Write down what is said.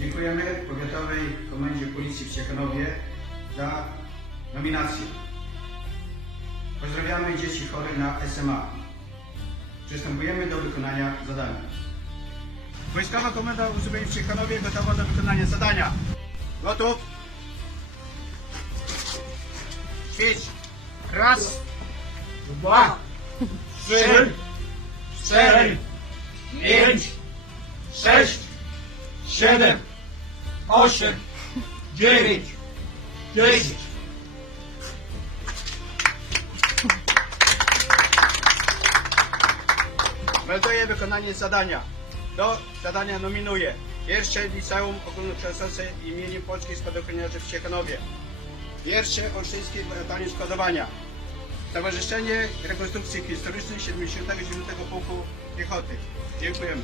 Dziękujemy Powiatowej Komendzie Policji w Ciechanowie za nominację. Pozdrawiamy dzieci chore na SMA. Przystępujemy do wykonania zadania. Wojskowa Komenda Uzbrojeń w Ciechanowie gotowa do wykonania zadania. Gotów? Ćwicz. Raz, dwa, trzy, cztery, pięć, sześć, siedem, osiem, dziewięć, dziesięć. Melduję wykonanie zadania. Do zadania nominuję pierwsze liceum ogólnokształcące imieniem Polskich Spadochroniarzy w Ciechanowie. Pierwsze Olsztyńskie Batalion Składowania. Stowarzyszenie Rekonstrukcji Historycznej 79 Pułku Piechoty. Dziękujemy.